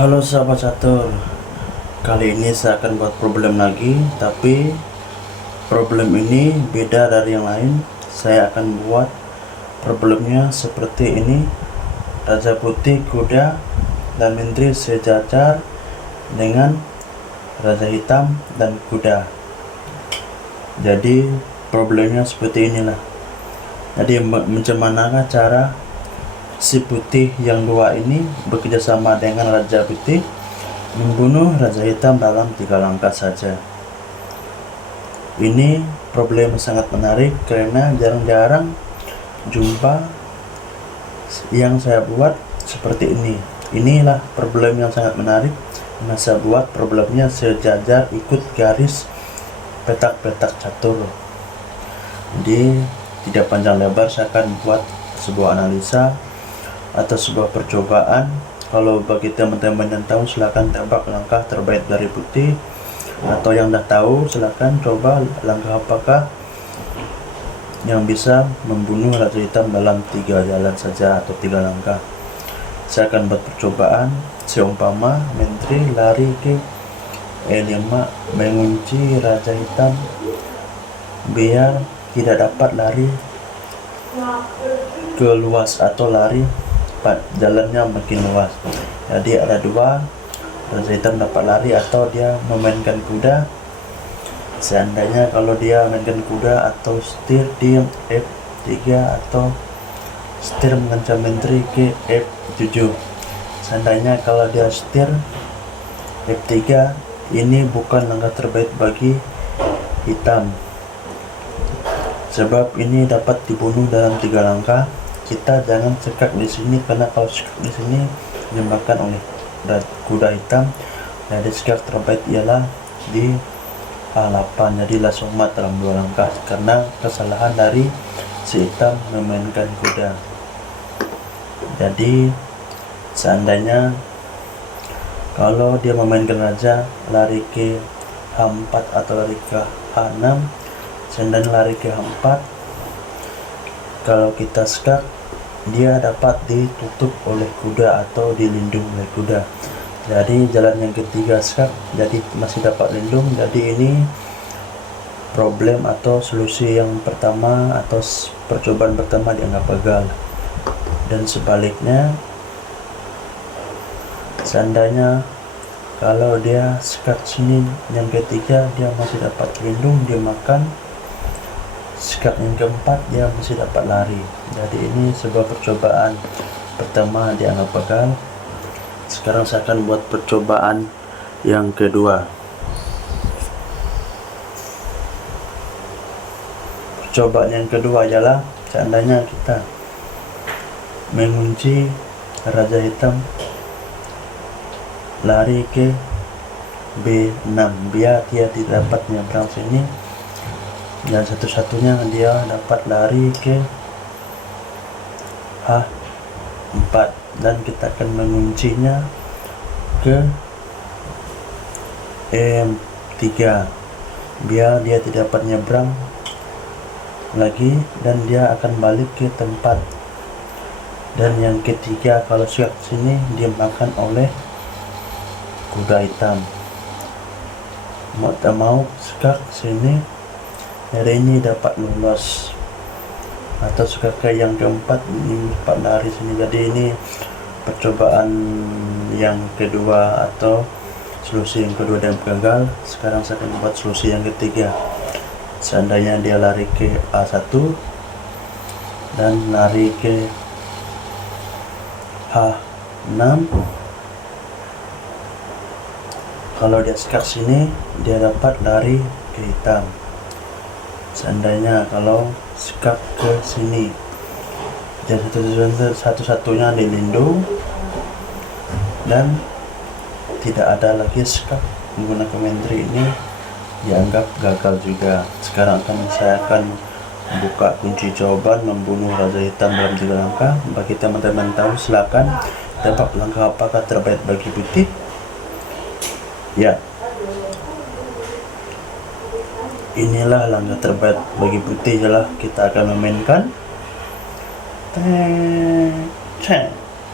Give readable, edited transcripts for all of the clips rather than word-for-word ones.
Halo sahabat catur, kali ini saya akan buat problem lagi, tapi problem ini beda dari yang lain. Saya akan buat problemnya seperti ini: Raja Putih, Kuda, dan Menteri sejajar dengan Raja Hitam dan Kuda. Jadi problemnya seperti inilah. Jadi macam manakah cara si putih yang dua ini bekerjasama dengan Raja Putih membunuh Raja Hitam dalam 3 langkah saja. Ini problem sangat menarik karena jarang-jarang jumpa yang saya buat seperti ini. Inilah problem yang sangat menarik karena saya buat problemnya sejajar ikut garis petak-petak catur. Jadi tidak panjang lebar, saya akan buat sebuah analisa atau sebuah percobaan. Kalau bagi teman-teman yang tahu, silakan tebak langkah terbaik dari putih, atau yang dah tahu silakan coba langkah apakah yang bisa membunuh Raja Hitam dalam 3 jalan saja atau 3 langkah. Saya akan buat percobaan seumpama Menteri lari ke E5 mengunci Raja Hitam biar tidak dapat lari ke luas atau lari jalannya makin luas. Jadi ada 2, Raja Hitam dapat lari atau dia memainkan kuda. Seandainya kalau dia memainkan kuda atau setir di F3 atau setir mengancam Menteri ke F7. Seandainya kalau dia setir F3, ini bukan langkah terbaik bagi Hitam, sebab ini dapat dibunuh dalam 3 langkah. Kita jangan sekak di sini, karena kalau sekak di sini dimakan oleh kuda hitam. Jadi sekak terbaik ialah di A8, jadi langsung mat dalam 2 langkah karena kesalahan dari si hitam memainkan kuda. Jadi seandainya kalau dia memainkan raja, lari ke H4 atau lari ke H6, seandainya lari ke H4, kalau kita sekak, dia dapat ditutup oleh kuda atau dilindung oleh kuda. Jadi jalan yang ketiga sekak, jadi masih dapat lindung. Jadi ini problem atau solusi yang pertama atau percobaan pertama dianggap gagal. Dan sebaliknya, seandainya kalau dia sekak sini yang ketiga, dia masih dapat lindung, dia makan. Sekak yang keempat, dia masih dapat lari. Jadi ini sebuah percobaan pertama dianggap gagal. Sekarang saya akan buat percobaan yang kedua. Percobaan yang kedua ialah seandainya kita mengunci Raja Hitam lari ke B6 biar dia tidak dapat menyeberang sini, dan satu-satunya dia dapat lari ke H4, dan kita akan menguncinya ke E3 biar dia tidak dapat nyebrang lagi, dan dia akan balik ke tempat. Dan yang ketiga, kalau siap sini dia makan oleh kuda hitam. Mau tak mau sekak sini, hari ini dapat lolos, atau suka ke yang keempat, ini dapat lari sini. Jadi ini percobaan yang kedua atau solusi yang kedua dan gagal. Sekarang saya akan buat solusi yang ketiga. Seandainya dia lari ke A1 dan lari ke H6, kalau dia sekak sini dia dapat lari ke hitam. Seandainya kalau sekak ke sini, dan satu-satunya dilindung dan tidak ada lagi sekak menggunakan menteri, ini dianggap gagal juga. Sekarang saya akan buka kunci jawaban membunuh Raja Hitam dalam 3 langkah. Bagi teman-teman tahu, silakan tebak langkah apakah terbaik bagi putih. Ya, inilah langkah terbaik bagi putih, adalah kita akan memainkan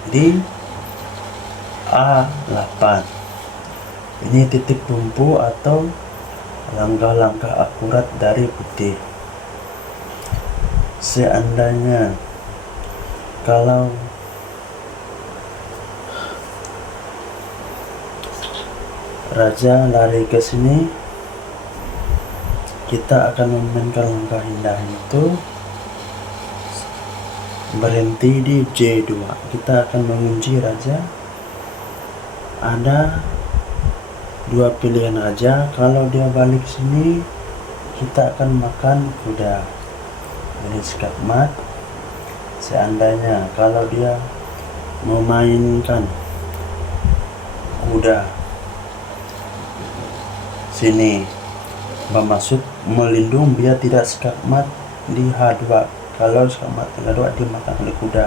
di A8. Ini titik tumpu atau langkah-langkah akurat dari putih. Seandainya kalau raja lari ke sini, kita akan memainkan langkah indah itu berhenti di J2. Kita akan mengunci raja. Ada dua pilihan raja. Kalau dia balik sini, kita akan makan kuda. Ini skak mat. Seandainya kalau dia memainkan kuda sini, bermaksud melindung biar tidak skak mat di H2. Kalau skak mat di H2, dia makan oleh kuda.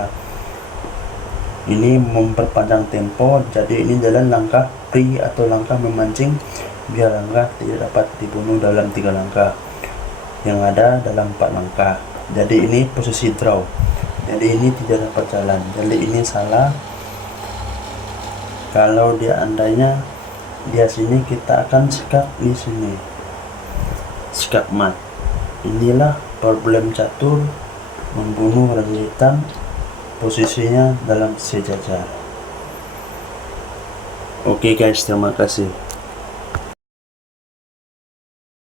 Ini memperpanjang tempo, jadi ini jalan langkah pri atau langkah memancing biar langkah tidak dapat dibunuh dalam 3 langkah yang ada dalam 4 langkah. Jadi ini posisi draw, jadi ini tidak dapat jalan, jadi ini salah. Kalau dia andainya dia sini, kita akan skak di sini, skak mat. Inilah problem catur membunuh raja hitam, posisinya dalam sejajar. Oke guys, terima kasih.